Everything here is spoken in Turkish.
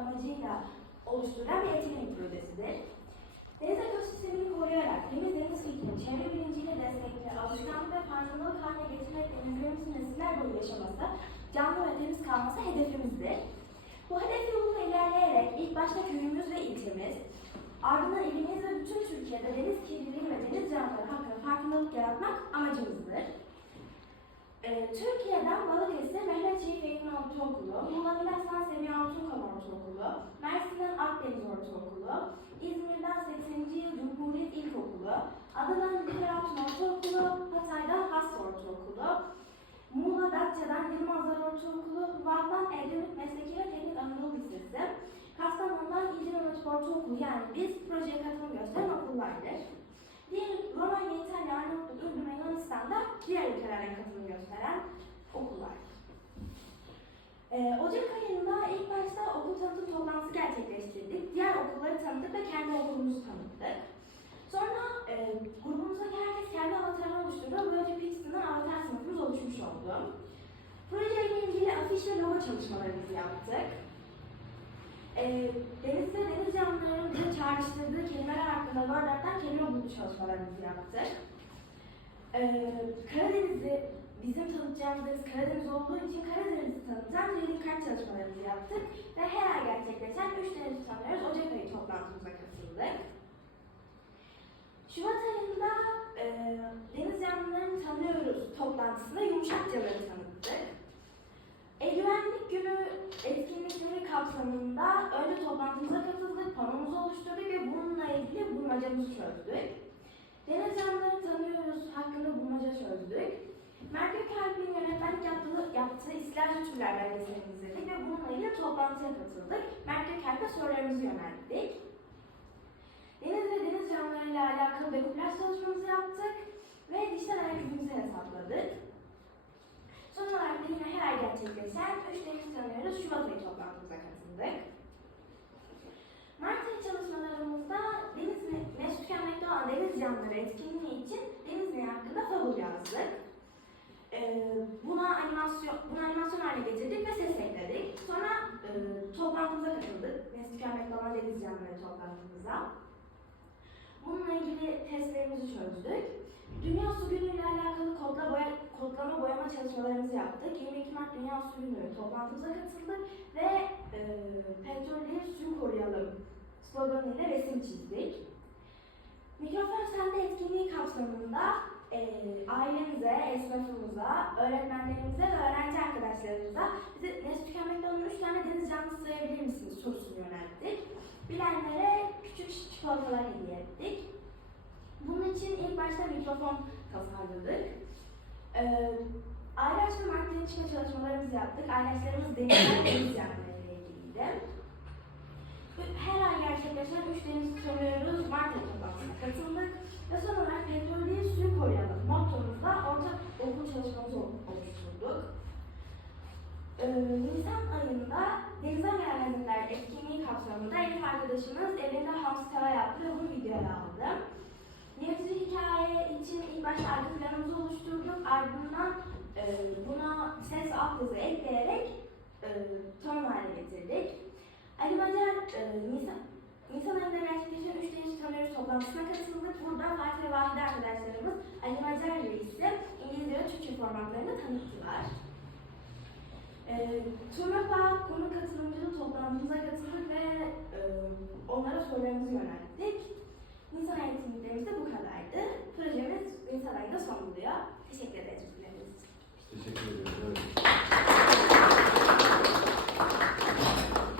amacıyla oluşturulan bir etkinlik projesidir. Deniz ekosistemini koruyarak temiz deniz fikrini çevre bilinciyle destekli, alışkanlık ve farkındalık haline getirerek denizlerimizin nesiller boyu yaşaması, canlı ve temiz kalması hedefimizdir. Bu hedef yolunda ilerleyerek ilk başta köyümüz ve ilçemiz, ardından ilimiz ve bütün Türkiye'de deniz kirliliği ve deniz canlıları hakkında farkındalık yaratmak amacımızdır. Ee, Türkiye'den Balıkesir Mehmet Şehit Eğitim Ortaokulu, Muğla Semiha Altunkol Ortaokulu, Mersin'den Akdeniz Ortaokulu, İzmir'den 80. Yıl Cumhuriyet İlkokulu, Adana'dan Diler Altın Ortaokulu, Hatay'dan Hassı Ortaokulu, Muğla Datça'dan Yılmazlar Ortaokulu, Van'dan Edremit Mesleki ve Teknik Anadolu Lisesi, Kastamonu'dan İncir Hatip Ortaokulu yani biz projeye katılım gösteren okullardır. Diğer Romanya, İtalya, Arnavutluk, Ürdün ve Yunanistan'da diğer ülkelerden katılım gösteren okullar. Ee, Ocak ayında ilk başta okul tanıtım toplantısı gerçekleştirdik. Diğer okulları tanıdık ve kendi okulumuzu tanıttık. Sonra e, grubumuzdaki herkes kendi avatarını oluşturdu. Böylece Pixton'dan avatar sınıfımız oluşmuş oldu. Projeyle ilgili afiş ve logo çalışmalarımızı yaptık. E, deniz canlılarının bize çağrıştırdığı kelimeler hakkında Word Art'tan kelime buldu çalışmalarımızı yaptık. E, Karadeniz'i bizim tanıtacağımız deniz Karadeniz olduğu için Karadeniz'i tanıtan reading kart çalışmalarımızı yaptık ve her ay gerçekleşen 3 deniz tanıyoruz Ocak ayı toplantımıza katıldık. Şubat ayında e, deniz canlılarını tanıyoruz toplantısında yumuşakçaları tanıttık. Egemenlik Günü etkinlikleri kapsamında önce toplantımıza katıldık, panomuzu oluşturduk ve bununla ilgili bulmacamızı çözdük. Deniz canlıları tanıyoruz hakkında bulmaca çözdük. Merkür Kalbi'nin yönetmenlik yaptığı, yaptığı İslamcı türler belgeselini izledik ve bununla ilgili toplantıya katıldık. Merkür Kalp'e sorularımızı yönelttik. Deniz ve deniz canlılarıyla alakalı dekupaj çalışmamızı yaptık ve dijital ayak izimizi hesapladık. Son olarak da yine her ay gerçekleşen 3 deniz tanıyoruz Şubat ayı toplantımıza katıldık. Mart ayı çalışmalarımızda deniz nesli tükenmekte olan deniz canlıları etkinliği için deniz neyi hakkında fabul yazdık. Ee, buna animasyon, bunu animasyon haline getirdik ve ses ekledik. Sonra e, toplantımıza katıldık. Nesli tükenmekte olan deniz canlıları toplantımıza. Bununla ilgili testlerimizi çözdük. Dünya Su Günü ile alakalı kodla boya, kodlama boyama çalışmalarımızı yaptık. 22 Mart Dünya Su Günü toplantımıza katıldık ve e, petrolleri suyu koruyalım sloganıyla resim çizdik. Mikrofon Sende etkinliği kapsamında e, ailemize, esnafımıza, öğretmenlerimize ve öğrenci arkadaşlarımıza bize nesli tükenmekte olan 3 tane deniz canlısı sayabilir misiniz sorusunu yönelttik. Bilenlere küçük çikolatalar hediye ettik. Bunun için ilk başta mikrofon tasarladık. Ee, Ayraç ve Mart iletişime çalışmalarımızı yaptık. Ayraçlarımız denizden deniz yanlarıyla ilgiliydi. Her ay gerçekleşen üç deniz soruyoruz. Mart toplantısına katıldık. Ve son olarak petrolü suyu koruyalım mottomuzla ortak okul çalışmamızı oluşturduk. Ee, Nisan ayında Denizden Gelenler etkinliği kapsamında Elif arkadaşımız evinde hamsi yaptı ve bunu videoya aldı. Yaratıcı hikaye için ilk başta arka planımızı oluşturduk. Ardından e, buna ses alt ekleyerek e, ton haline getirdik. Ali Bacar, e, Nisan, Nisan ayında gerçekleşen üç deniz tanıyoruz toplantısına katıldık. Burada Fatih ve Vahide arkadaşlarımız Ali Bacar Reis'i İngilizce ve Türkçe formatlarını tanıttılar. E, TÜRMEP'a konu katılımcılı toplantımıza katıldık ve e, onlara sorularımızı yönelttik. Nisan ayı etkinliklerimiz de bu kadardı. Projemiz Nisan ayında son buluyor. Teşekkür ederiz. Teşekkür